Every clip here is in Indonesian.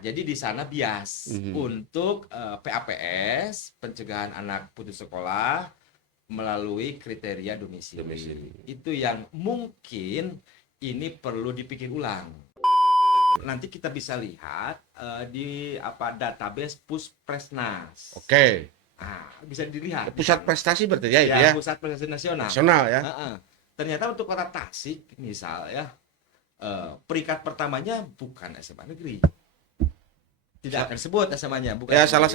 jadi di sana bias untuk PAPS, pencegahan anak putus sekolah melalui kriteria domisili. Itu yang mungkin ini perlu dipikir ulang. Nanti kita bisa lihat di database Puspresnas. Oke. Bisa dilihat. Pusat prestasi berarti ya itu Ya, ya. Pusat Prestasi Nasional. Nasional ya. Ternyata untuk kota Tasik misal ya, peringkat pertamanya bukan SMA negeri. Tidak akan sebut SMA-nya, bukan. Ya SMA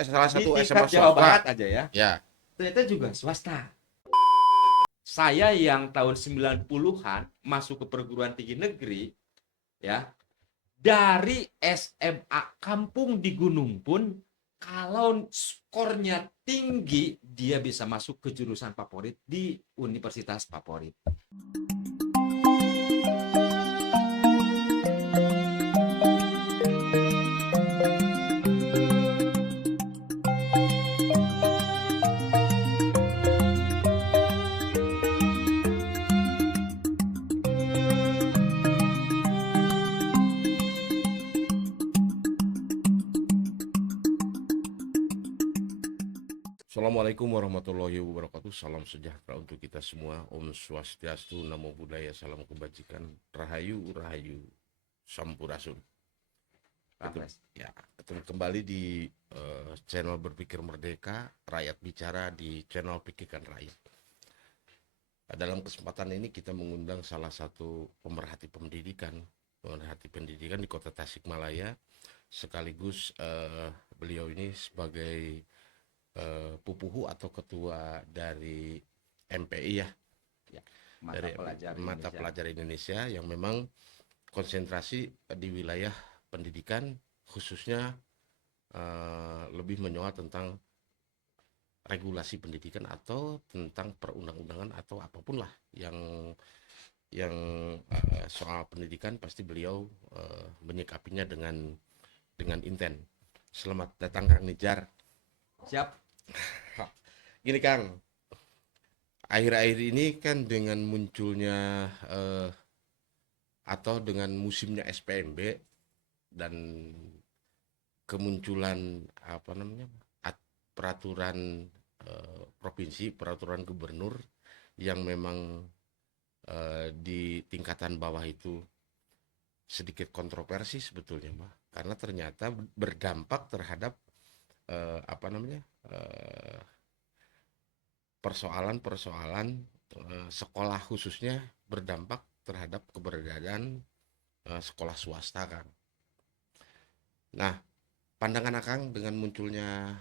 salah satu di SMA tingkat Jawa swasta. Barat aja ya. Ya. Ternyata juga swasta. Saya yang tahun 90-an masuk ke perguruan tinggi negeri ya, dari SMA kampung di gunung pun kalau skornya tinggi dia bisa masuk ke jurusan favorit di universitas favorit. Assalamualaikum warahmatullahi wabarakatuh. Salam sejahtera untuk kita semua. Om Swastiastu, Namo Buddhaya, salam kebajikan. Rahayu, Rahayu, Sampurasun. Ketemu kembali di channel Berpikir Merdeka, Rakyat Bicara di channel Pikirkan Rakyat. Dalam kesempatan ini kita mengundang salah satu pemerhati pendidikan di Kota Tasikmalaya, sekaligus beliau ini sebagai pupuhu atau ketua dari MPI ya, mata pelajar Indonesia yang memang konsentrasi di wilayah pendidikan, khususnya lebih menyoal tentang regulasi pendidikan atau tentang perundang-undangan atau apapun lah yang soal pendidikan, pasti beliau menyikapinya dengan intent. Selamat datang Kang Nijar. Siap. Gini Kang, akhir-akhir ini kan dengan munculnya atau dengan musimnya SPMB dan kemunculan peraturan provinsi, peraturan gubernur yang memang di tingkatan bawah itu sedikit kontroversi sebetulnya, Mbak, karena ternyata berdampak terhadap persoalan-persoalan sekolah, khususnya berdampak terhadap keberadaan sekolah swasta, Kang. Nah, pandangan Akang dengan munculnya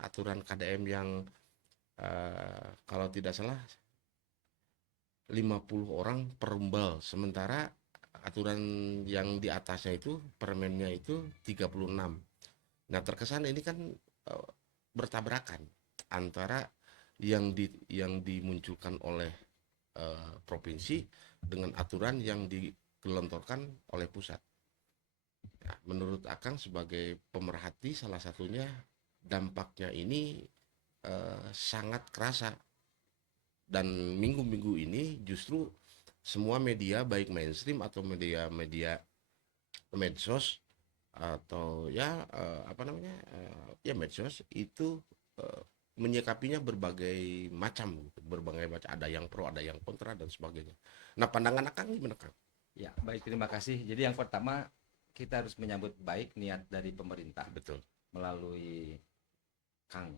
aturan KDM yang kalau tidak salah 50 orang per rumbel, sementara aturan yang di atasnya itu permennya itu 36. Nah, terkesan ini kan bertabrakan antara yang dimunculkan oleh provinsi dengan aturan yang digelontorkan oleh pusat. Nah, menurut Akang sebagai pemerhati, salah satunya dampaknya ini sangat kerasa, dan minggu-minggu ini justru semua media baik mainstream atau media medsos atau medsos itu menyikapinya berbagai macam, ada yang pro, ada yang kontra dan sebagainya. Nah, pandangan Akang gimana, Kang? Ya, baik, terima kasih. Jadi yang pertama, kita harus menyambut baik niat dari pemerintah. Betul. Melalui Kang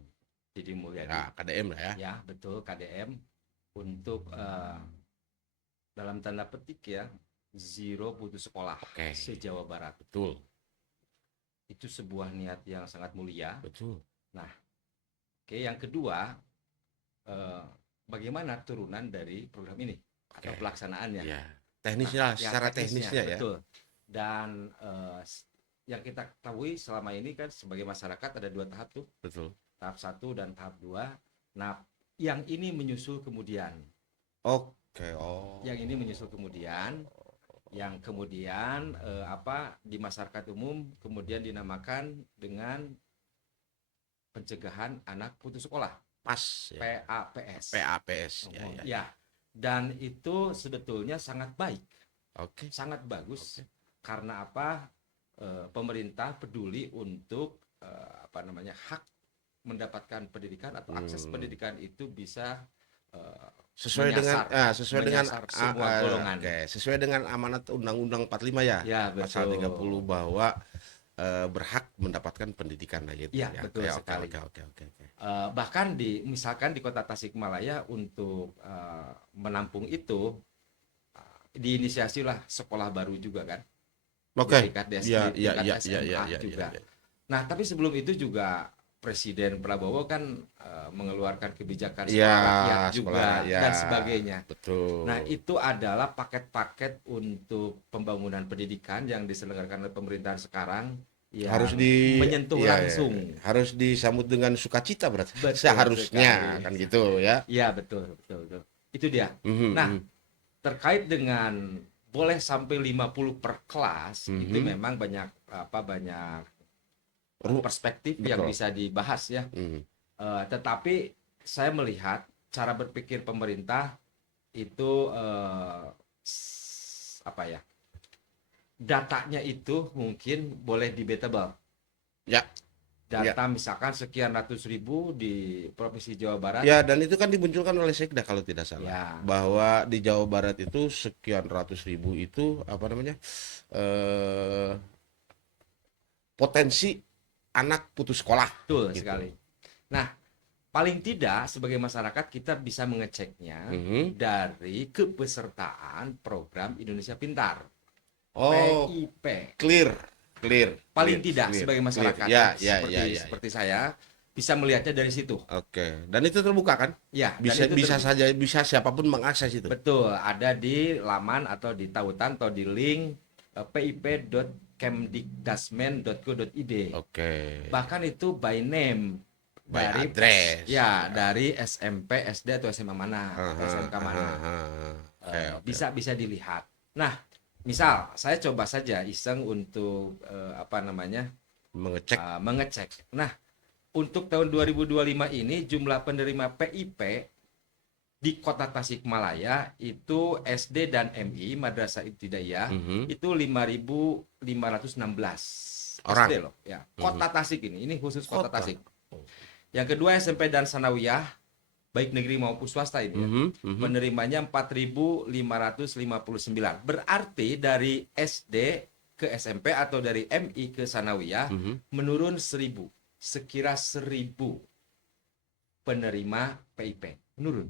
Didi Mulyadi. Ya, KDM lah ya. Ya, betul, KDM untuk dalam tanda petik ya, zero putus sekolah se-Jawa Barat. Betul. Itu sebuah niat yang sangat mulia. Betul. Nah, yang kedua, bagaimana turunan dari program ini atau pelaksanaannya? Ya, teknisnya, secara teknisnya ya. Betul. Dan yang kita ketahui selama ini kan sebagai masyarakat ada 2 tahap tuh. Betul. Tahap 1 dan tahap 2. Nah, yang ini menyusul kemudian. Yang ini menyusul kemudian. Yang kemudian di masyarakat umum kemudian dinamakan dengan pencegahan anak putus sekolah, ya. PAPS. Ya. Dan itu sebetulnya sangat baik, sangat bagus. Karena apa? pemerintah peduli untuk hak mendapatkan pendidikan atau akses pendidikan itu bisa eh, sesuai dengan menyasar semua golongan. sesuai dengan amanat Undang-Undang 45 ya, Ya, pasal 30 betul. bahwa berhak mendapatkan pendidikan lah gitu Ya, ya. betul Oke, oke, sekali. oke, oke, oke, oke. Bahkan misalkan di Kota Tasikmalaya untuk menampung itu diinisiasilah sekolah baru juga kan di Oke. tingkat Ya, di ya, tingkat ya, ya, ya, SMA ya, ya, juga. ya. Nah, tapi sebelum itu juga Presiden Prabowo kan mengeluarkan kebijakan Ya, sekolah rakyat sekolah juga dan rakyat. sebagainya. Nah, Betul. itu adalah paket-paket untuk pembangunan pendidikan yang diselenggarakan oleh pemerintahan sekarang Harus yang di menyentuh ya, ya, langsung. harus disambut dengan sukacita berarti. Betul Seharusnya sekali. kan gitu ya. Ya, betul, betul, betul. Itu dia. Mhm, Nah, mhm, terkait dengan boleh sampai 50 per kelas, itu mhm. memang banyak Ru- perspektif yang Betul. bisa dibahas ya. Mhm. Tetapi saya melihat cara berpikir pemerintah itu datanya itu mungkin boleh debatable. Ya, ya. Data misalkan sekian ratus ribu di Provinsi Jawa Barat, Ya, dan itu kan dimunculkan oleh Sekda kalau tidak salah, ya bahwa di Jawa Barat itu sekian ratus ribu itu apa namanya eh, potensi anak putus sekolah betul gitu. sekali. Nah, paling tidak sebagai masyarakat kita bisa mengeceknya Mhm. dari kepesertaan program Indonesia Pintar, Oh, PIP. clear, clear, Paling clear, tidak clear, sebagai clear. masyarakat ya, Ya, ya, ya, seperti ya, ya. seperti saya bisa melihatnya dari situ. Oke, dan itu terbuka kan? Ya, dan Bisa itu bisa terbuka. saja bisa siapapun mengakses itu. Betul, ada di laman atau di tautan atau di link pip.kemdikdasmen.go.id. Oke, Bahkan itu by name by dari address. dari SMP, SD atau SMA mana atau Aha, SMK aha, mana. aha. Oke, oke. Bisa dilihat. Nah, misal saya coba saja iseng untuk Mengecek. mengecek. Nah, untuk tahun 2025 ini jumlah penerima PIP di Kota Tasikmalaya itu SD dan MI Madrasah Ibtidaiyah Mhm. itu 5.516 Orang. SD loh ya. Kota Tasik ini khusus Kota Kota. Tasik. Yang kedua SMP dan Sanawiyah baik negeri maupun swasta ini ya. Mhm, mhm. Penerimanya 4.559. Berarti dari SD ke SMP atau dari MI ke Sanawiyah Mhm. menurun 1.000. Sekira 1.000 penerima PIP menurun.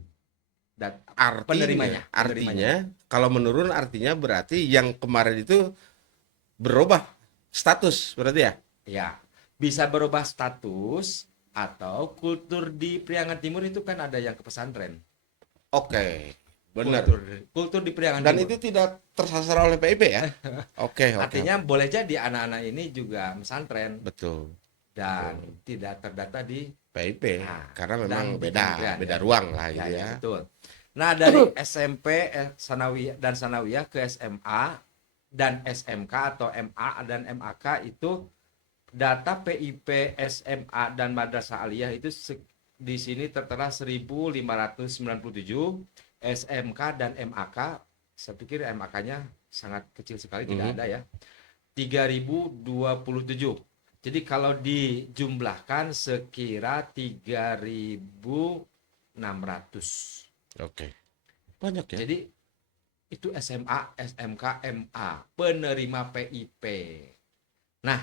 Dan Artinya, penerimanya. kalau menurun artinya berarti yang kemarin itu berubah status berarti ya? Ya, bisa berubah status atau kultur di Priangan Timur itu kan ada yang ke pesantren. Oke, benar. Kultur di Priangan Dan Timur. itu tidak tersasar oleh PIP ya? Oke, oke. Artinya boleh jadi anak-anak ini juga pesantren Betul. dan tidak terdata di PIP Nah, karena dan memang di beda kementerian, beda ya. ruang lah Ya, gitu ya, ya. betul. Nah, dari SMP Sanawiyah dan Sanawiyah ke SMA dan SMK atau MA dan MAK itu data PIP SMA dan Madrasah Aliyah itu di sini tertera 1.597, SMK dan MAK saya pikir MAK-nya sangat kecil sekali, tidak ada ya. 3.027. Jadi kalau dijumlahkan sekira 3.600. Oke. Banyak ya? Jadi itu SMA, SMK, MA penerima PIP. Nah,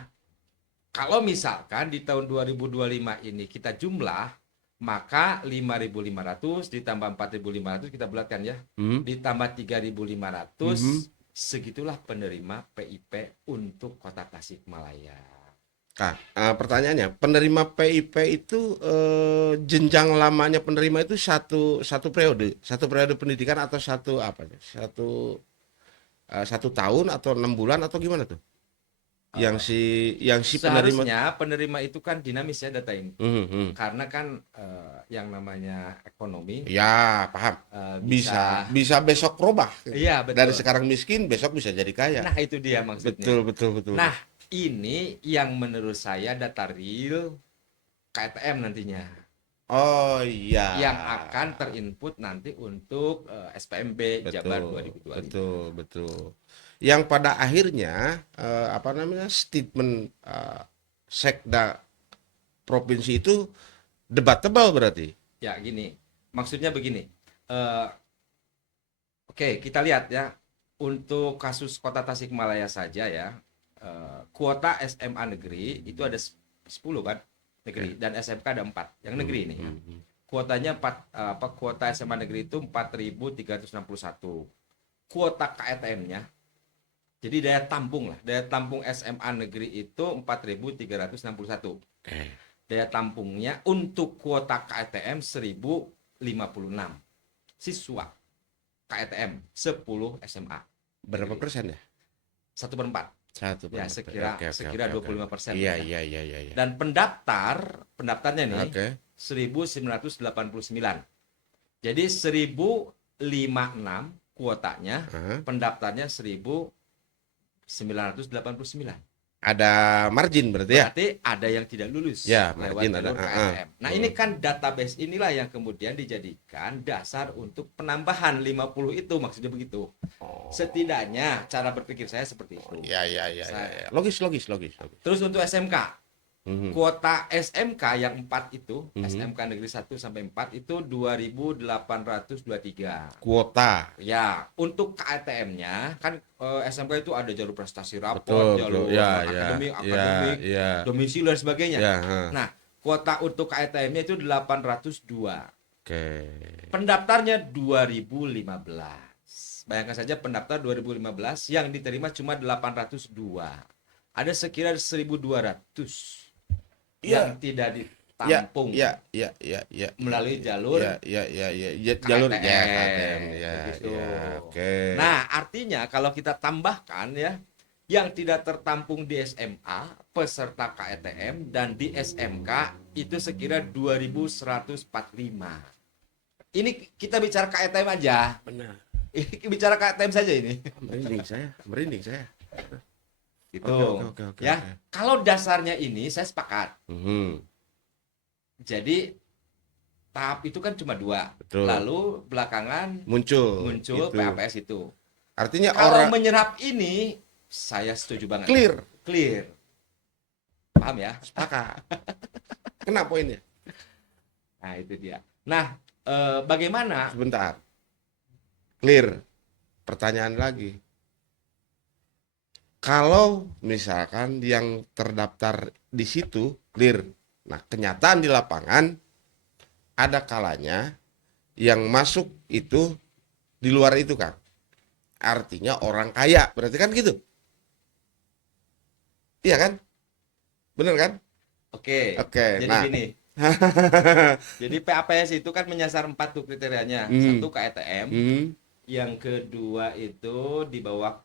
kalau misalkan di tahun 2025 ini kita jumlah, maka 5.500 ditambah 4.500 kita bulatkan ya. Ditambah 3.500, segitulah penerima PIP untuk Kota Tasikmalaya. Nah, pertanyaannya, penerima PIP itu jenjang lamanya penerima itu satu periode pendidikan atau satu tahun atau 6 bulan atau gimana tuh? Yang si penerima. Seharusnya penerima itu kan dinamis ya data ini. Karena kan yang namanya ekonomi Ya, paham. Bisa besok berubah. Iya, betul. Dari sekarang miskin besok bisa jadi kaya. Nah, itu dia maksudnya. Betul. Nah, ini yang menurut saya data real KTM nantinya. Oh iya. Yang akan terinput nanti untuk SPMB Jabar 2025. Betul. yang pada akhirnya statement Sekda provinsi itu debatable berarti. Ya gini, maksudnya begini. Eh, Oke, kita lihat ya. Untuk kasus Kota Tasikmalaya saja ya, kuota SMA negeri itu ada 10 kan negeri, dan SMK ada 4 yang negeri ini ya. Kuotanya kuota SMA negeri itu 4.361. Kuota KTM-nya, jadi daya tampung lah, daya tampung SMA negeri itu 4.361. Daya tampungnya untuk kuota KTM 1.056 siswa KTM 10 SMA. Berapa Negeri. persen ya? 1/4. Satu Ya, sekira 25% Iya, ya. iya. Dan pendaftarnya nih Oke. 1989. Jadi 1056 kuotanya, Aha. pendaftarnya 1989. Ada margin berarti ya? Berarti ada yang tidak lulus Ya, lewat margin ada. jalur KTM. Nah, ini kan database inilah yang kemudian dijadikan dasar untuk penambahan 50 itu, maksudnya begitu. Oh. Setidaknya cara berpikir saya seperti itu. Ya. Logis. Terus untuk SMK, Mhm. kuota SMK yang 4 itu, Mhm. SMK negeri 1 sampai 4 itu 2.823. Kuota. Ya, untuk KTM-nya kan SMK itu ada jalur prestasi Betul. raport, jalur Ya, akademik, ya. domisili dan sebagainya. Ya, ha. Nah, kuota untuk KTM-nya itu 802. Oke. Pendaftarnya 2015. Bayangkan saja pendaftar 2015 yang diterima cuma 802. Ada sekira 1.200 yang tidak ditampung Ya. melalui jalur Ya. KTM. KTM. Begitu. Oke. Nah, artinya kalau kita tambahkan ya, yang tidak tertampung di SMA peserta KTM dan di SMK itu sekira 2.145. Ini kita bicara KTM aja. Benar. Ini bicara KTM saja ini. Merinding saya. Gitu. Oke. Ya, kalau dasarnya ini saya sepakat. Mhm. Jadi tahap itu kan cuma 2. Betul. Lalu belakangan Muncul muncul itu. PAPS itu. Artinya Kalau orang menyerap ini saya setuju banget. clear. Paham ya? Sepakat. Kenapa poinnya? Nah, itu dia. Nah, bagaimana? Sebentar. Clear. Pertanyaan lagi. Kalau misalkan yang terdaftar di situ clear. Nah, kenyataan di lapangan ada kalanya yang masuk itu di luar itu, Kang. Artinya orang kaya. Berarti kan gitu. Iya kan? Bener kan? Oke. Jadi Nah. gini. Jadi PAPS itu kan menyasar 4 tuh kriterianya. 1 KTM, yang kedua itu di bawah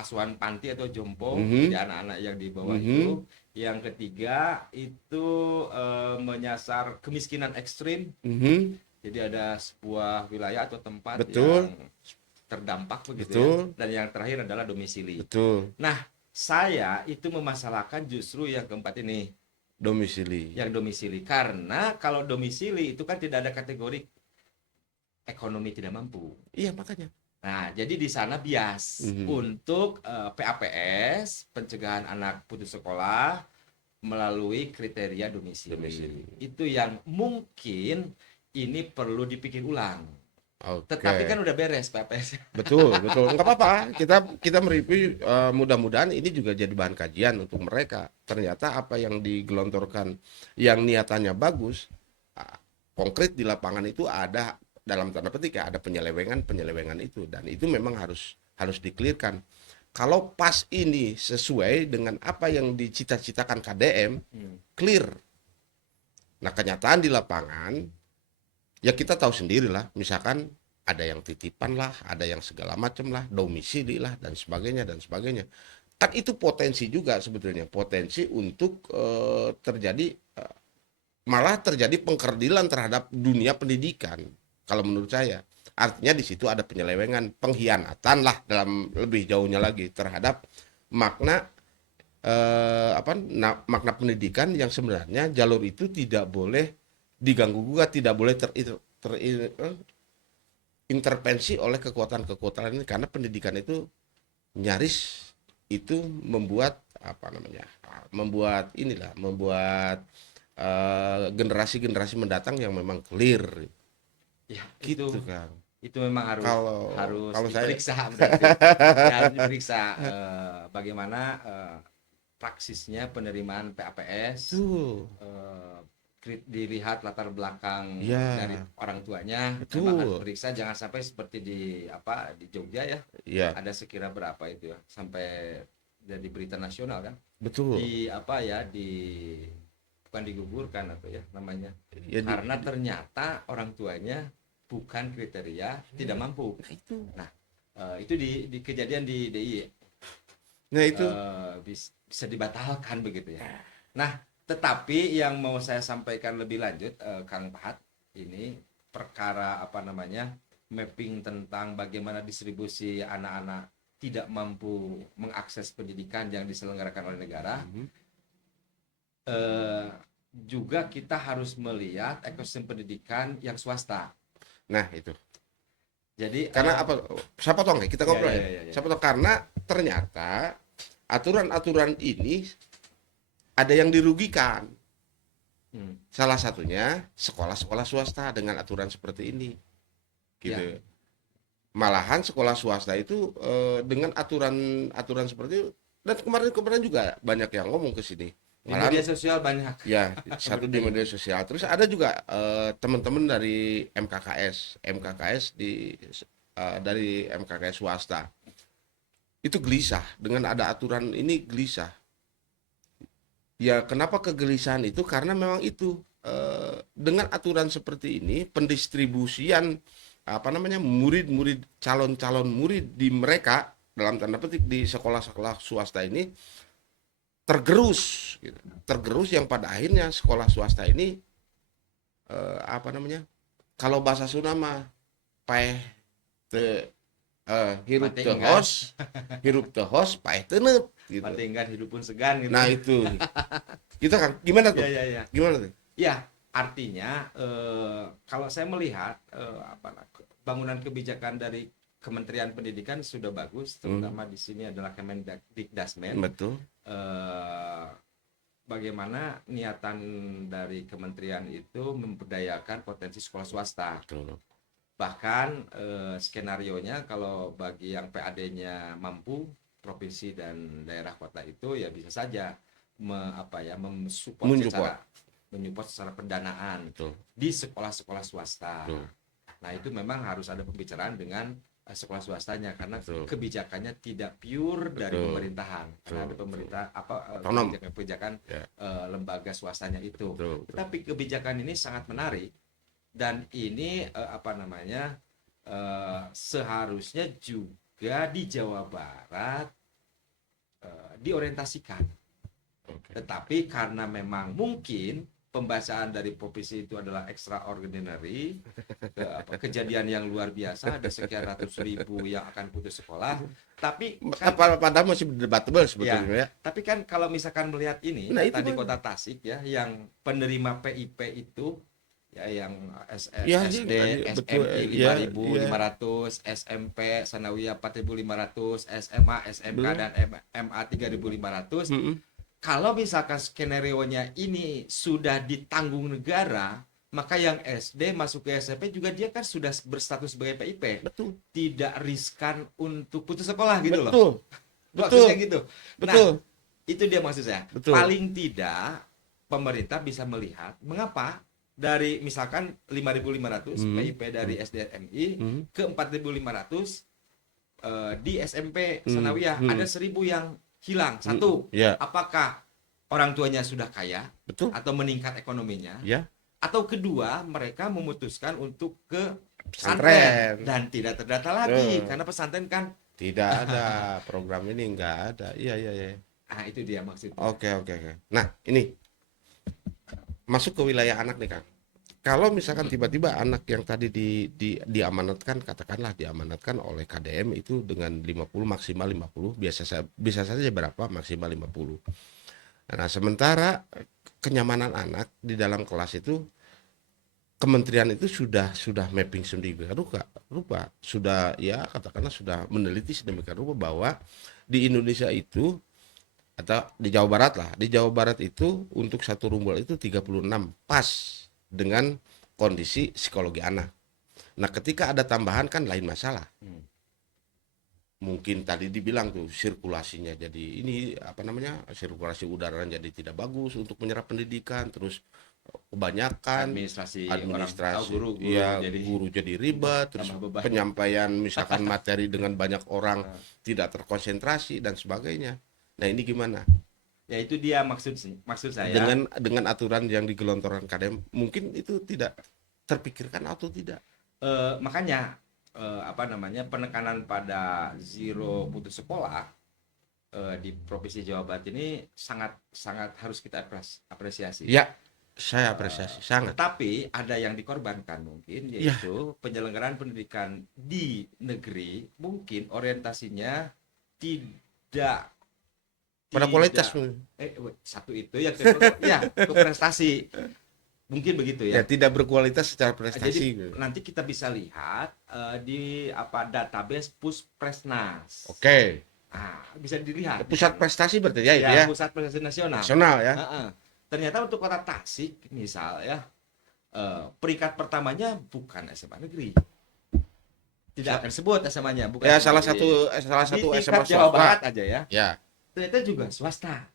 asuhan panti atau jompo, jadi anak-anak yang di bawah itu. Yang ketiga itu menyasar kemiskinan ekstrim. Jadi ada sebuah wilayah atau tempat yang terdampak begitu ya. Dan yang terakhir adalah domisili. Betul. Nah, saya itu memasalahkan justru yang keempat ini. Domisili. Yang domisili. Karena kalau domisili itu kan tidak ada kategori ekonomi tidak mampu. Iya, makanya. Nah, jadi di sana bias untuk PAPS, pencegahan anak putus sekolah melalui kriteria domisili. Itu yang mungkin ini perlu dipikir ulang. Tetapi kan udah beres PAPS. Betul. Enggak apa-apa. Kita mereview, mudah-mudahan ini juga jadi bahan kajian untuk mereka. Ternyata apa yang digelontorkan yang niatannya bagus, konkret di lapangan itu ada, dalam tanda petik ya, ada penyelewengan itu, dan itu memang harus dikelirkan. Kalau pas ini sesuai dengan apa yang dicita-citakan KDM, clear. Nah, kenyataan di lapangan ya kita tahu sendirilah, misalkan ada yang titipan lah, ada yang segala macam lah, domisili lah, dan sebagainya. Kan itu potensi juga sebetulnya, potensi untuk malah terjadi pengkerdilan terhadap dunia pendidikan. Kalau menurut saya, artinya di situ ada penyelewengan, pengkhianatan lah dalam lebih jauhnya lagi terhadap makna makna pendidikan yang sebenarnya jalur itu tidak boleh diganggu gugat, tidak boleh terintervensi oleh kekuatan-kekuatan ini, karena pendidikan itu nyaris itu membuat apa namanya, membuat inilah, membuat generasi-generasi mendatang yang memang clear Ya, gitu kan. itu memang harus Kalau harus kalau saya diperiksa berarti. Ya, harus diperiksa bagaimana praksisnya penerimaan PAPS, tuh eh, dilihat latar belakang dari ya orang tuanya, memang harus betul periksa, jangan sampai seperti di Jogja ya, ya ada sekira berapa itu ya, sampai jadi berita nasional kan, betul bukan digugurkan atau ya namanya, ya karena ternyata orang tuanya bukan kriteria tidak mampu. nah itu Nah, itu di kejadian di DIY, nah itu bisa dibatalkan begitu ya. Nah, tetapi yang mau saya sampaikan lebih lanjut, Kang Pahat, ini perkara apa namanya, mapping tentang bagaimana distribusi anak-anak tidak mampu mengakses pendidikan yang diselenggarakan oleh negara. eh, Juga kita harus melihat ekosistem pendidikan yang swasta. nah itu Jadi karena apa, saya potong ya, kita ngobrol ya, ya. saya potong karena ternyata aturan-aturan ini ada yang dirugikan. Salah satunya sekolah-sekolah swasta dengan aturan seperti ini gitu. Ya. Malahan sekolah swasta itu dengan aturan seperti itu, dan kemarin juga banyak yang ngomong ke sini. Di Malahan media sosial banyak. ya satu di media sosial. Terus ada juga teman-teman dari MKKS dari MKKS swasta. Itu gelisah dengan ada aturan ini, gelisah. Ya, kenapa kegelisahan itu? Karena memang itu dengan aturan seperti ini, pendistribusian apa namanya, murid-murid, calon-calon murid di mereka dalam tanda petik di sekolah-sekolah swasta ini tergerus, gitu. Tergerus yang pada akhirnya sekolah swasta ini apa namanya? Kalau bahasa Sunda mah paeh te hirup teh hos, hirup teh hos paeh teu neup gitu. Patinggan hidup pun segan gitu. Nah itu kita kan gimana tuh? Ya. Gimana tuh? Ya, artinya kalau saya melihat bangunan kebijakan dari Kementerian Pendidikan sudah bagus, terutama di sini adalah Kemendikdasmen. Betul. Bagaimana niatan dari kementerian itu memberdayakan potensi sekolah swasta. Betul. Bahkan skenarionya kalau bagi yang PAD-nya mampu, provinsi dan daerah kota itu ya bisa saja menyupport secara pendanaan. Betul. Di sekolah-sekolah swasta. Betul. Nah, itu memang harus ada pembicaraan dengan sekolah swastanya karena Betul. kebijakannya tidak pure dari Betul. pemerintahan. Karena ada pemerintah kebijakan ya. Lembaga swastanya itu. Betul. Tetapi kebijakan ini sangat menarik dan ini seharusnya juga di Jawa Barat diorientasikan. Okay. Tetapi karena memang mungkin pembacaan dari provinsi itu adalah extraordinary, kejadian yang luar biasa, ada sekian ratus ribu yang akan putus sekolah. Tapi kan, padahal masih debatable sebetulnya. Ya, tapi kan kalau misalkan melihat ini di Kota Tasik ya, yang penerima PIP itu ya yang SD, SMI 5.500, SMP Sanawiyah 4.500, SMA, SMK dan MA 3.500. Kalau misalkan skenario-nya ini sudah ditanggung negara, maka yang SD masuk ke SMP juga dia kan sudah berstatus sebagai PIP. Betul. Tidak riskan untuk putus sekolah gitu loh. Betul. Maksudnya gitu. Betul. Nah, itu dia maksud saya. Betul. Paling tidak pemerintah bisa melihat mengapa dari misalkan 5.500 PIP dari SDMI ke 4.500 di SMP Sanawiyah ada 1.000 yang hilang. Satu, apakah orang tuanya sudah kaya, betul, atau meningkat ekonominya, ya, atau kedua mereka memutuskan untuk ke pesantren dan tidak terdata lagi karena pesantren kan tidak ada program ini, nggak ada. Iya. Ah, itu dia maksudnya. Oke. Nah, ini masuk ke wilayah anak nih, Kang. Kalau misalkan tiba-tiba anak yang tadi diamanatkan, katakanlah diamanatkan oleh KDM itu dengan 50 maksimal 50, bisa saja berapa maksimal 50. Nah, sementara kenyamanan anak di dalam kelas itu kementerian itu sudah mapping sedemikian rupa sudah ya katakanlah sudah meneliti sedemikian rupa bahwa di Indonesia itu atau di Jawa Barat lah, di Jawa Barat itu untuk satu rumbel itu 36 pas dengan kondisi psikologi anak. Nah, ketika ada tambahan kan lain masalah. Hmm. Mungkin tadi dibilang tuh sirkulasinya jadi ini apa namanya, sirkulasi udara jadi tidak bagus untuk menyerap pendidikan, terus kebanyakan Administrasi administrasi guru ya jadi guru jadi ribet, terus tambah beban. penyampaian misalkan materi dengan banyak orang Nah, tidak terkonsentrasi dan sebagainya. Nah, ini gimana ya itu dia maksud saya. dengan aturan yang digelontorkan KDM, mungkin itu tidak terpikirkan atau tidak. Makanya apa namanya, penekanan pada zero putus sekolah di Provinsi Jawa Barat ini sangat sangat harus kita apresiasi. Ya, saya apresiasi sangat. Tetapi ada yang dikorbankan mungkin, Ya, yaitu penyelenggaraan pendidikan di negeri mungkin orientasinya tidak pada kualitas satu itu, yang kedua ya ke prestasi, mungkin begitu ya ya. tidak berkualitas secara Jadi prestasi gitu. nanti kita bisa lihat di apa database Puspresnas. Oke, Bisa dilihat di pusat sana. prestasi berarti ya itu Ya, ya, Pusat Prestasi Nasional. nasional ya. Heeh. Ternyata untuk kota Tasik misal ya, peringkat pertamanya bukan SMA negeri. Tidak akan sebut SMA-nya, bukan Ya SMA salah negeri. satu Di SMA tingkat Jawa swasta. Barat aja ya. Ya, Ternyata juga swasta.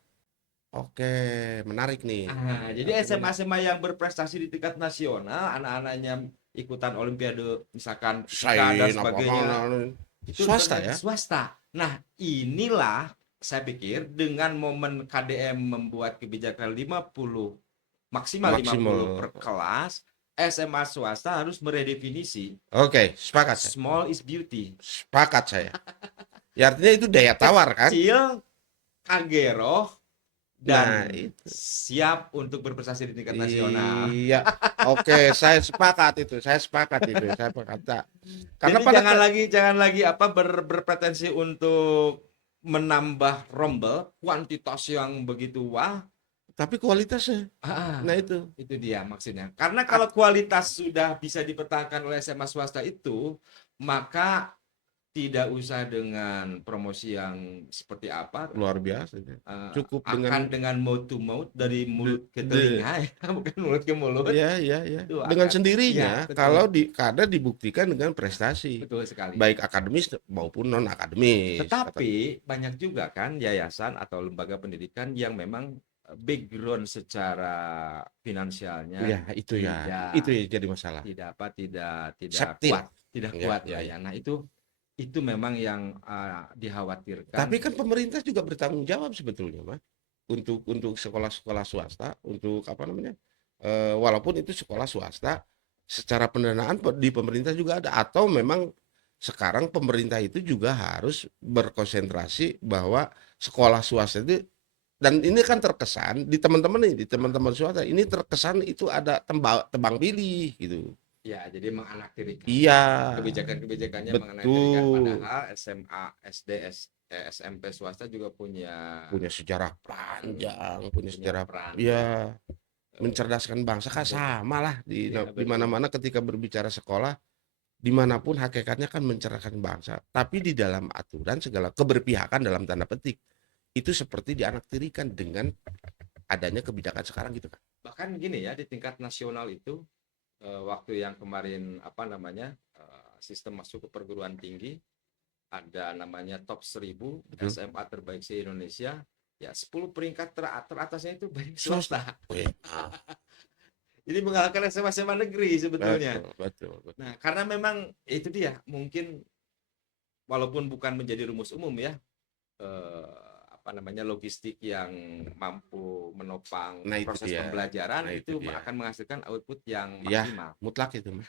oke, menarik nih. Jadi SMA-SMA yang berprestasi di tingkat nasional, anak-anaknya ikutan olimpiade misalkan fisika dan Sain apa sebagainya, itu swasta ternyata ya. swasta. Nah, inilah saya pikir dengan momen KDM membuat kebijakan 50 maksimal 50 per kelas, SMA swasta harus meredefinisi Oke, sepakat saya. small is beauty. Sepakat saya. Ya artinya itu daya tawar kan? Kecil, kageroh, Nah, dan itu. siap untuk berprestasi di tingkat nasional. Iya, oke, saya sepakat itu. Saya sepakat. Karena Jadi pada jangan lagi apa berpretensi untuk menambah rombel kuantitas yang begitu wah. tapi kualitasnya. Nah, itu. Itu dia maksudnya. Karena kalau kualitas sudah bisa dipertahankan oleh SMA swasta itu, maka tidak usah dengan promosi yang seperti apa, Luar biasa. Cukup akan dengan mouth to mouth, dari mulut ke telinga ya, bukan mulut ke mulut. Iya. Itu Dengan akan, sendirinya ya, betul. kalau kadang dibuktikan dengan prestasi. Betul sekali. Baik akademis maupun non akademis. Tetapi banyak juga kan yayasan atau lembaga pendidikan yang memang background secara finansialnya Ya, itu ya. Itu ya jadi masalah. tidak Septil. kuat, tidak Ya, kuat ya, ya. Nah, itu memang yang dikhawatirkan. Tapi kan pemerintah juga bertanggung jawab sebetulnya, Mas. Untuk sekolah-sekolah swasta, untuk apa namanya? Walaupun itu sekolah swasta, secara pendanaan di pemerintah juga ada, atau memang sekarang pemerintah itu juga harus berkonsentrasi bahwa sekolah swasta itu, dan ini kan terkesan di teman-teman swasta ini terkesan itu ada tebang pilih gitu. Ya, jadi menganaktirikan. Iya, Kebijakan-kebijakannya betul. menganaktirikan, padahal SMA, SD, SMP swasta juga punya Sejarah panjang, punya sejarah peran. ya, mencerdaskan bangsa kan sama lah di Ya, di mana-mana ketika berbicara sekolah, dimanapun hakikatnya kan mencerdaskan bangsa, tapi di dalam aturan segala keberpihakan dalam tanda petik itu seperti dianaktirikan dengan adanya kebijakan sekarang gitu kan. Bahkan gini ya, di tingkat nasional itu waktu yang kemarin apa namanya sistem masuk ke perguruan tinggi, ada namanya top 1000 Betul. SMA terbaik se Indonesia, ya 10 peringkat teratasnya itu banyak swasta. Jadi mengalahkan SMA negeri sebetulnya. Betul. Nah, karena memang itu dia, mungkin walaupun bukan menjadi rumus umum ya, apa namanya, logistik yang mampu menopang Nah, itu proses dia. pembelajaran Nah, itu itu dia. akan menghasilkan output yang Ya, maksimal. mutlak itu mah.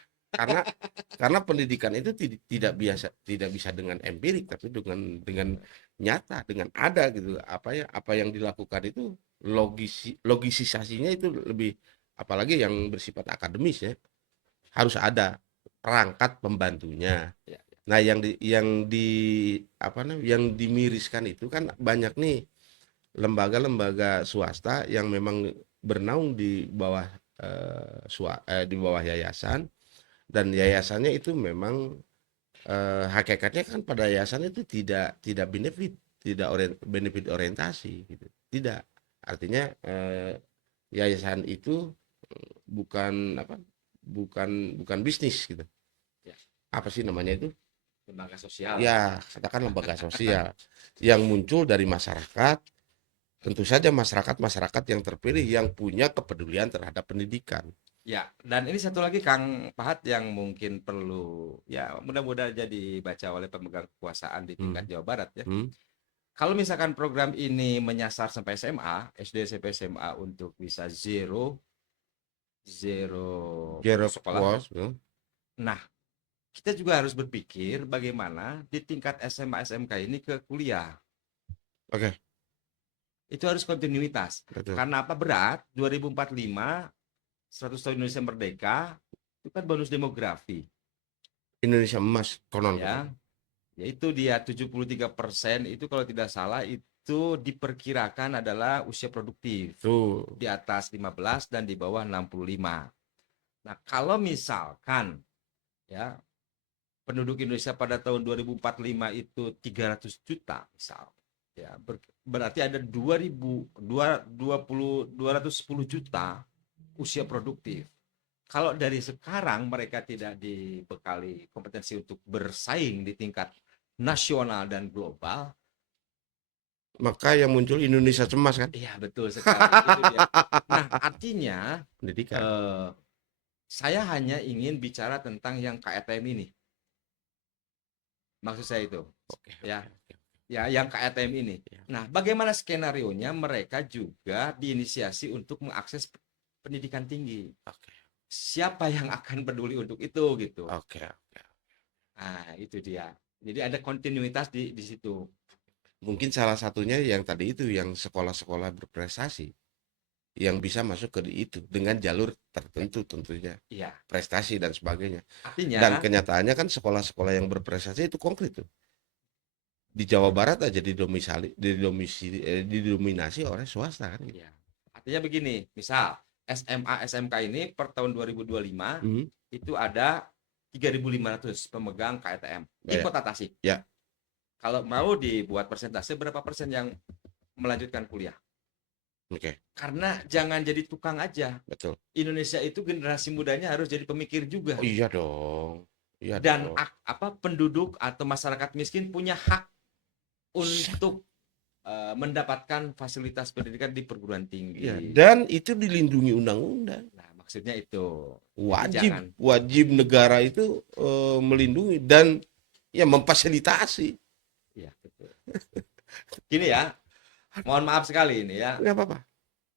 Karena pendidikan itu tidak bisa dengan empirik, tapi dengan nyata, dengan ada gitu. Apa yang dilakukan itu logisisasinya itu lebih, apalagi yang bersifat akademis ya, harus ada perangkat pembantunya. Ya. Nah, yang dimiriskan itu kan banyak nih lembaga-lembaga swasta yang memang bernaung di bawah di bawah yayasan, dan yayasannya itu memang hakikatnya kan pada yayasan itu tidak benefit, tidak benefit orientasi gitu. Tidak. Artinya yayasan itu bukan apa? Bukan bisnis gitu. Ya, Apa sih namanya itu? lembaga sosial. Ya, katakan lembaga sosial yang muncul dari masyarakat. Tentu saja masyarakat yang terpilih yang punya kepedulian terhadap pendidikan. Ya, dan ini satu lagi Kang Pahat yang mungkin perlu ya mudah-mudahan jadi baca oleh pemegang kekuasaan di tingkat Hmm. Jawa Barat ya. Hmm. Kalau misalkan program ini menyasar sampai SMA, SD, SMP, SMA untuk bisa zero zero Zero putus sekolah. cost, Nah, kita juga harus berpikir bagaimana di tingkat SMA SMK ini ke kuliah. Oke, Itu harus kontinuitas. betul. Karena apa berat? 2045 100 tahun Indonesia merdeka itu kan bonus demografi Indonesia emas konon ya. katanya. Yaitu dia 73% itu kalau tidak salah itu diperkirakan adalah usia produktif Tuh, di atas 15 dan di bawah 65. Nah, kalau misalkan ya penduduk Indonesia pada tahun 2045 itu 300 juta misal ya berarti ada 210 juta usia produktif. Kalau dari sekarang mereka tidak dibekali kompetensi untuk bersaing di tingkat nasional dan global, maka yang muncul Indonesia cemas kan? iya betul sekali itu dia. Nah, artinya Pendidikan. eh, saya hanya ingin bicara tentang yang KTM ini. Maksud saya itu, Oke, ya, oke, oke. ya yang KTM ini. Ya, Nah, bagaimana skenario-nya mereka juga diinisiasi untuk mengakses pendidikan tinggi. oke, Siapa yang akan peduli untuk itu gitu. oke, oke. Nah, itu dia. Jadi ada kontinuitas di situ. Mungkin salah satunya yang tadi itu yang sekolah-sekolah berprestasi yang bisa masuk ke itu dengan jalur tertentu tentunya, Iya. prestasi dan sebagainya. Dan Artinya, kenyataannya kan sekolah-sekolah yang berprestasi itu konkret tuh. Di Jawa Barat aja didominasi oleh swasta kan gitu. ya. Artinya begini, misal SMA SMK ini per tahun 2025 Hmm. itu ada 3.500 pemegang KTM di Ya, Kota Tasik. ya, Kalau mau dibuat persentase berapa persen yang melanjutkan kuliah? oke, Karena jangan jadi tukang aja. betul. Indonesia itu generasi mudanya harus jadi pemikir juga. Oh, iya dong, iya Dan dong. penduduk atau masyarakat miskin punya hak untuk mendapatkan fasilitas pendidikan di perguruan Iya, tinggi. dan itu dilindungi undang-undang. Nah, maksudnya itu. Jadi Wajib, jangan. wajib negara itu melindungi dan ya memfasilitasi. Ya, betul. Gini ya, mohon maaf sekali ini ya. Nggak apa-apa.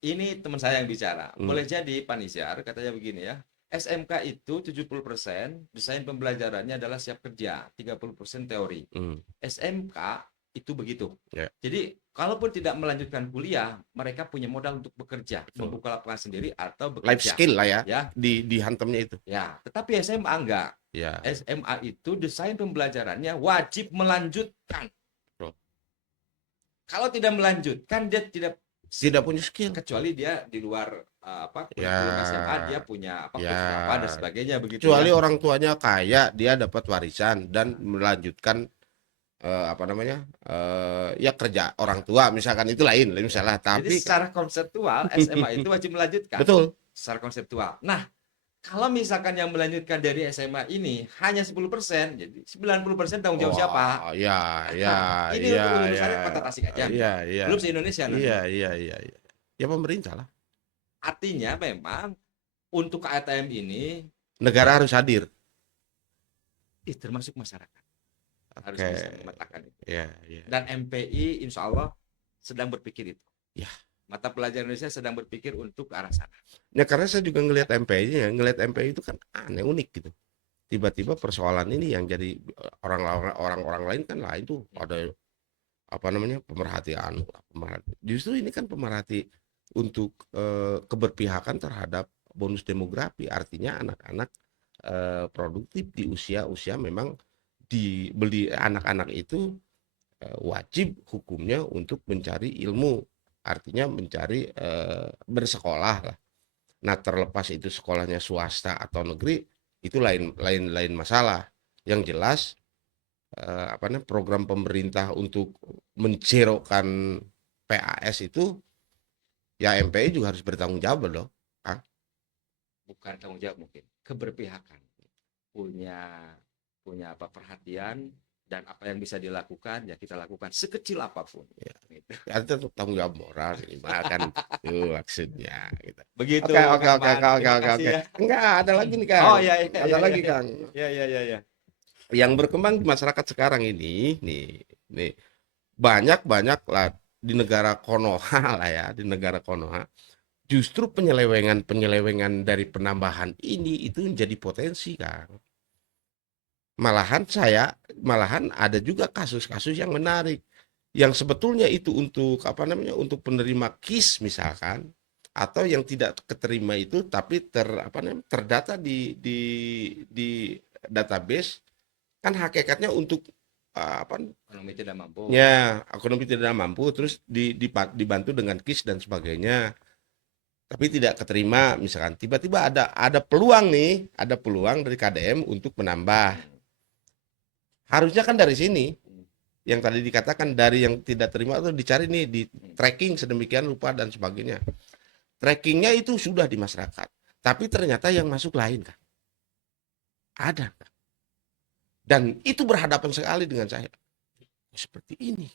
Ini teman saya yang bicara. Hmm. Boleh jadi Pak Nisyar katanya begini ya. SMK itu 70% desain pembelajarannya adalah siap kerja, 30% teori. Hmm. SMK itu begitu. Ya. Jadi kalaupun tidak melanjutkan kuliah, mereka punya modal untuk bekerja, Betul. membuka lapangan sendiri atau Life bekerja. skill lah ya, Ya, dihantamnya itu. ya. Tetapi SMA enggak. Ya, SMA itu desain pembelajarannya wajib melanjutkan. Betul. Kalau tidak melanjutkan, dia tidak punya skill. kecuali dia di luar kurikulum Ya, SMA dia punya ya. kursus apa dan sebagainya begitu Kecuali ya. orang tuanya kaya, dia dapat warisan dan melanjutkan apa namanya ya kerja orang tua misalkan, itu lain misalnya. Jadi Tapi secara konseptual SMA itu wajib melanjutkan. betul. Secara konseptual. Nah, kalau misalkan yang melanjutkan dari SMA ini hanya 10%, jadi 90% tanggung jawab siapa? Wah, ya, ya, Ini ya, untuk ya, urusannya Kota Tasik aja. ya, ya, Belum se-Indonesia nanti. iya, iya, iya, iya. Ya pemerintah lah. Artinya memang untuk KTM ini Negara harus hadir. termasuk masyarakat harus Oke. bisa memetakan itu. Ya, ya. Dan MPI insya Allah sedang berpikir itu. Ya. Mata pelajaran Indonesia sedang berpikir untuk ke arah sana. Ya karena saya juga ngelihat MPI-nya, ngelihat MPI itu kan aneh, unik gitu. Tiba-tiba persoalan ini yang jadi orang-orang lain kan lain tuh ada apa namanya pemerhati anu, pemerhati. Justru ini kan pemerhati untuk keberpihakan terhadap bonus demografi, artinya anak-anak produktif di usia-usia memang dibeli anak-anak itu wajib hukumnya untuk mencari ilmu, artinya mencari bersekolah lah. Nah, terlepas itu sekolahnya swasta atau negeri, itu lain masalah. Yang jelas program pemerintah untuk mencerokan PAS itu, ya MPI juga harus bertanggung jawab dong. Ah, Bukan tanggung jawab, mungkin keberpihakan, punya punya apa, perhatian, dan apa yang bisa dilakukan ya kita lakukan sekecil apapun ya. gitu. Ya, itu tanggung jawab moral ini mah kan itu maksudnya gitu. Begitu Oke, oke, Kang oke, Man, oke, oke, terima oke, kasih oke. ya. Enggak, ada lagi nih Kang. Oh ya, ya, Ada ya, ya, lagi ya, Kang. ya, ya, ya, ya. Yang berkembang di masyarakat sekarang ini, nih banyak lah di negara Konoha lah ya, di negara Konoha. Justru penyelewengan dari penambahan ini itu menjadi potensi, Kang. Malahan ada juga kasus-kasus yang menarik, yang sebetulnya itu untuk untuk penerima KIS misalkan, atau yang tidak keterima itu tapi terdata di database, kan hakikatnya untuk Ekonomi tidak mampu. ya ekonomi tidak mampu, terus dibantu dengan KIS dan sebagainya, tapi tidak keterima misalkan, tiba-tiba ada peluang nih, ada peluang dari KDM untuk menambah. Hmm. Harusnya kan dari sini, Hmm. yang tadi dikatakan dari yang tidak terima itu dicari nih, di Hmm. tracking sedemikian rupa dan sebagainya. Trackingnya itu sudah di masyarakat, tapi ternyata yang masuk lain kan, ada, dan itu berhadapan sekali dengan saya. Seperti ini,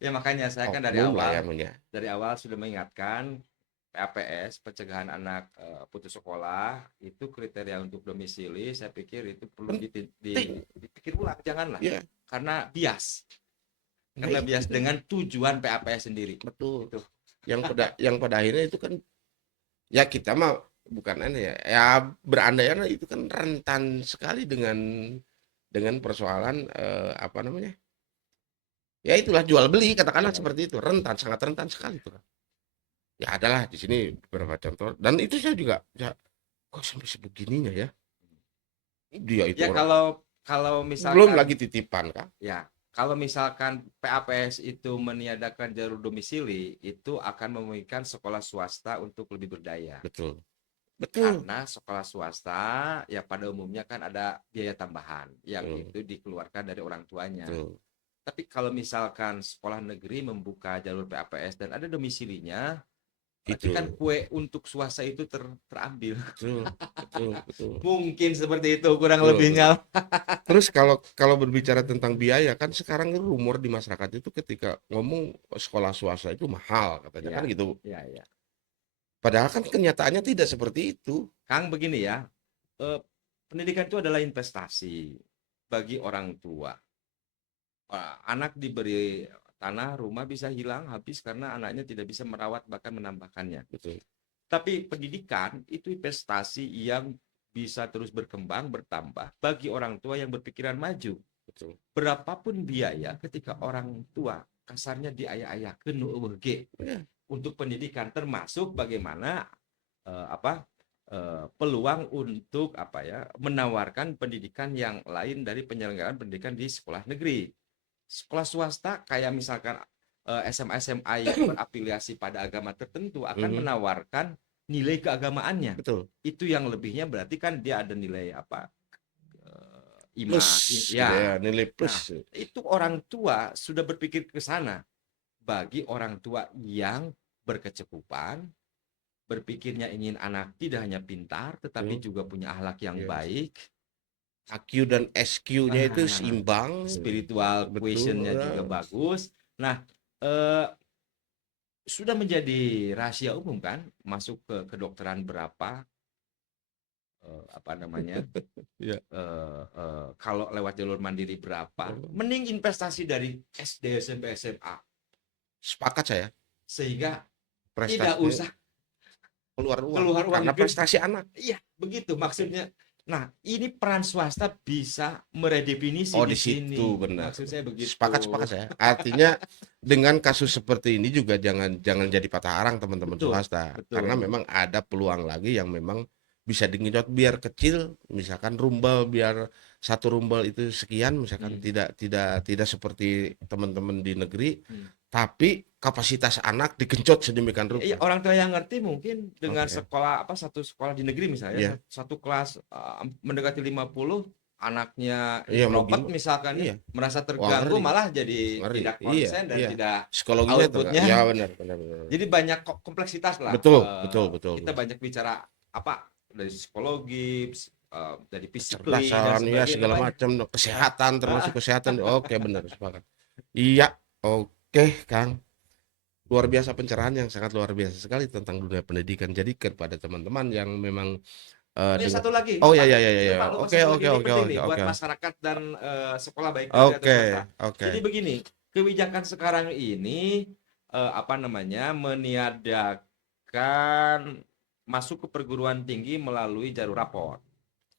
Ya makanya saya kan oknum lah ya. dari awal sudah mengingatkan PAPS, pencegahan anak putus sekolah, itu kriteria untuk domisili. Saya pikir itu perlu Penting, dipikir ulang, janganlah, ya. karena bias, Nah, karena bias itu dengan tujuan PAPS sendiri. betul. Itu. Yang pada akhirnya itu kan, ya kita mah bukan aneh ya berandai-andai itu kan rentan sekali dengan persoalan ya itulah jual beli, katakanlah Ya, seperti itu, sangat rentan sekali tuh kan. Ya adalah di sini beberapa contoh, dan itu saya juga ya, kok sampai sebegininya ya, dia itu ya orang kalau kalau belum misalkan lagi titipan kan. ya kalau misalkan PAPS itu meniadakan jalur domisili, itu akan memungkinkan sekolah swasta untuk lebih berdaya. Betul, betul, Karena sekolah swasta ya pada umumnya kan ada biaya tambahan yang betul, itu dikeluarkan dari orang tuanya. betul, Tapi kalau misalkan sekolah negeri membuka jalur PAPS dan ada domisilinya, berarti itu kan kue untuk swasta itu terambil. betul, betul, betul, Mungkin seperti itu kurang betul, betul. lebihnya. Terus kalau berbicara tentang biaya kan, sekarang rumor di masyarakat itu ketika ngomong sekolah swasta itu mahal katanya kan Ya, gitu. ya, ya. Padahal kan kenyataannya tidak seperti itu. Kang, begini ya, pendidikan itu adalah investasi bagi orang tua. Anak diberi tanah, rumah bisa hilang habis karena anaknya tidak bisa merawat bahkan menambahkannya. Betul, Tapi pendidikan itu investasi yang bisa terus berkembang, bertambah bagi orang tua yang berpikiran maju. betul. Berapapun biaya ketika orang tua kasarnya diayak-ayakeun nu eueuh ge Ya, untuk pendidikan, termasuk bagaimana peluang untuk menawarkan pendidikan yang lain dari penyelenggaraan pendidikan di sekolah negeri. Sekolah swasta kayak misalkan SMA-SMA yang berafiliasi pada agama tertentu akan mhm, menawarkan nilai keagamaannya. betul. Itu yang lebihnya berarti kan dia ada nilai Plus gitu ya, ya. nilai plus. Nah, itu orang tua sudah berpikir ke sana. Bagi orang tua yang berkecukupan, berpikirnya ingin anak tidak hanya pintar tetapi Betul. juga punya akhlak yang Ya. baik, AQ dan SQ-nya itu seimbang. spiritual Betul. quotient-nya juga bagus. Nah, eh, sudah menjadi rahasia umum kan, masuk ke kedokteran berapa, apa namanya, Ya. kalau lewat jalur mandiri berapa, Oh. mending investasi dari SD, SMP, SMA, Sepakat saya. sehingga tidak Prestasi usah keluar uang keluar uang karena gede. prestasi anak. Iya, begitu maksudnya. Nah, ini peran swasta bisa meredefinisi Oh, di di sini. situ benar. Maksud saya begitu. Sepakat saya. Artinya dengan kasus seperti ini juga jangan jadi patah arang teman-teman Betul, swasta. betul. Karena memang ada peluang lagi yang memang bisa digenjot biar kecil, misalkan rumbel biar satu rumbel itu sekian misalkan, tidak seperti teman-teman di negeri, tapi kapasitas anak digenjot sedemikian Iya, rupa. orang tua yang ngerti mungkin dengan Oke. sekolah satu sekolah di negeri misalnya Iya, satu kelas mendekati 50 anaknya iya mau introvert gimana? misalkan ya, Iya, merasa wah terganggu ngeri, malah jadi ngeri. tidak Iya, konsen dan iya. tidak Psikologinya outputnya. ya benar, benar, benar. Jadi banyak kompleksitas lah. Betul, betul, betul. Kita banyak bicara apa dari psikologi, dari physically dan Kecerdasan ya sebagainya segala banyak. macam, kesehatan termasuk Ah, kesehatan. Oke, benar sepakat. Iya, oke, Kang. Luar biasa pencerahan yang sangat luar biasa sekali tentang dunia pendidikan. Jadi kepada teman-teman yang memang Oh ya dengan satu lagi oh ya lupa, ya ya ya. lupa Oke, satu lagi oke, ini oke, penting oke, nih buat oke. masyarakat dan sekolah baik negeri atau Oke, swasta. oke. Jadi begini, kebijakan sekarang ini apa namanya meniadakan masuk ke perguruan tinggi melalui jalur rapor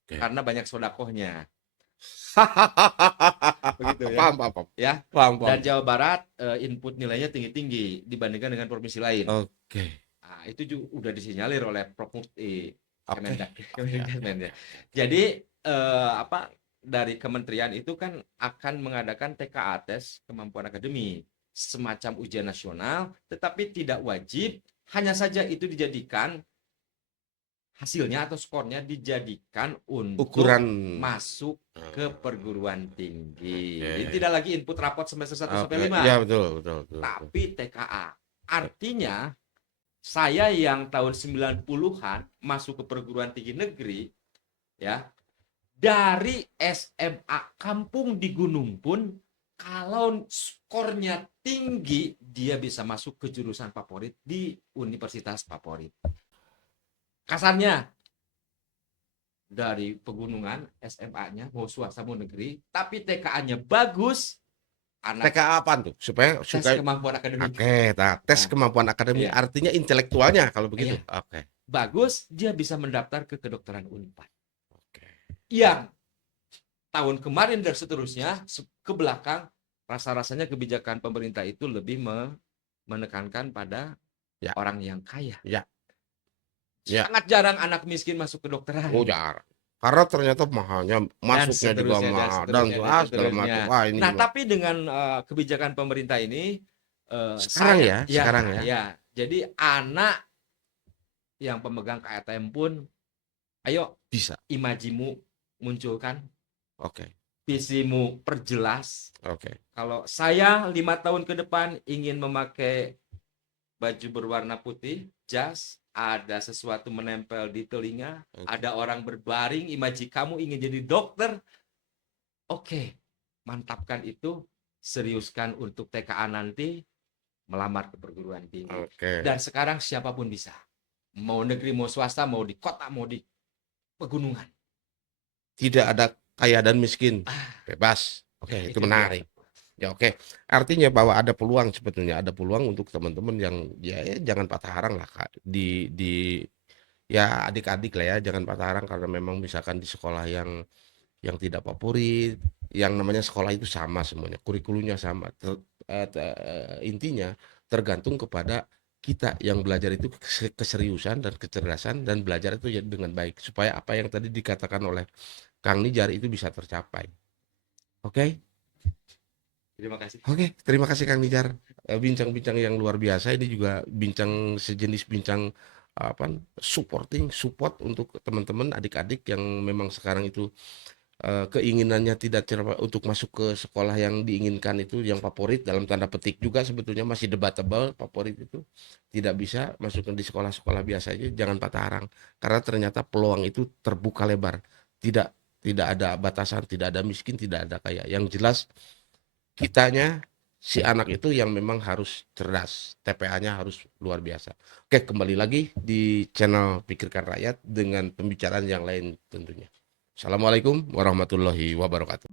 Oke. karena banyak sodakohnya, begitu ya. Paham, paham, paham. Ya. Paham, paham. Dan Jawa Barat input nilainya tinggi-tinggi dibandingkan dengan provinsi lain. Oke. Nah, itu juga udah disinyalir oleh Prof Mufti Oke. Kemendak. Oke. Jadi apa dari kementerian itu kan akan mengadakan TKA tes kemampuan akademik semacam ujian nasional, tetapi tidak wajib. Hanya saja itu dijadikan hasilnya atau skornya dijadikan untuk Ukuran masuk ke perguruan tinggi. Oke. Jadi tidak lagi input rapot semester 1 sampai Oke. 5, Iya betul, betul, betul. tapi TKA. Artinya saya yang tahun 90-an masuk ke perguruan tinggi negeri ya, dari SMA kampung di gunung pun kalau skornya tinggi dia bisa masuk ke jurusan favorit di universitas favorit. Kasarnya dari pegunungan SMA-nya mau swasta mau negeri, tapi TKA-nya bagus, anak TKA apaan tuh? Supaya tes kemampuan akademik. Oke, nah, tes Nah, kemampuan akademik iya. artinya intelektualnya kalau begitu. Iya. Oke. Bagus, dia bisa mendaftar ke kedokteran Unpad. Oke. Yang tahun kemarin dan seterusnya ke belakang rasa-rasanya kebijakan pemerintah itu lebih menekankan pada Ya. orang yang kaya. Ya. Ya. Sangat jarang anak miskin masuk ke kedokteran. Oh, jarang. Karena ternyata mahalnya, masuknya juga mahal dan segala macam. Wah, ini Nah, gimana? tapi dengan kebijakan pemerintah ini Sekarang ya, ya, sekarang ya. ya. Jadi anak yang pemegang KTM pun, ayo Bisa. imajimu munculkan, Oke. visimu perjelas. Oke. Kalau saya 5 tahun ke depan ingin memakai baju berwarna putih, jas, ada sesuatu menempel di telinga, Oke. ada orang berbaring, imaji kamu ingin jadi dokter. Oke, mantapkan itu, seriuskan untuk TKA nanti, melamar ke perguruan tinggi. Oke. Dan sekarang siapapun bisa. Mau negeri, mau swasta, mau di kota, mau di pegunungan. Tidak ada kaya dan miskin. Ah, Bebas. Oke, itu dia. menarik. Ya oke. Artinya bahwa ada peluang sebetulnya, ada peluang untuk teman-teman yang ya jangan patah arang lah Kak. Di ya adik-adik lah ya, jangan patah arang karena memang misalkan di sekolah yang tidak favorit, yang namanya sekolah itu sama semuanya, kurikulumnya sama. Intinya tergantung kepada kita yang belajar itu keseriusan dan kecerdasan dan belajar itu ya dengan baik supaya apa yang tadi dikatakan oleh Kang Nijar itu bisa tercapai. Oke? Terima kasih. Oke, terima kasih Kang Nijar. Bincang-bincang yang luar biasa ini juga bincang sejenis bincang apa support untuk teman-teman adik-adik yang memang sekarang itu keinginannya tidak untuk masuk ke sekolah yang diinginkan itu yang favorit dalam tanda petik juga sebetulnya masih debatable favorit itu tidak bisa masuk di sekolah-sekolah biasa aja, jangan patah arang karena ternyata peluang itu terbuka lebar, tidak ada batasan, tidak ada miskin, tidak ada kaya, yang jelas kitanya si anak itu yang memang harus cerdas, TPA-nya harus luar biasa. Oke, kembali lagi di channel Pikirkan Rakyat dengan pembicaraan yang lain tentunya. Assalamualaikum warahmatullahi wabarakatuh.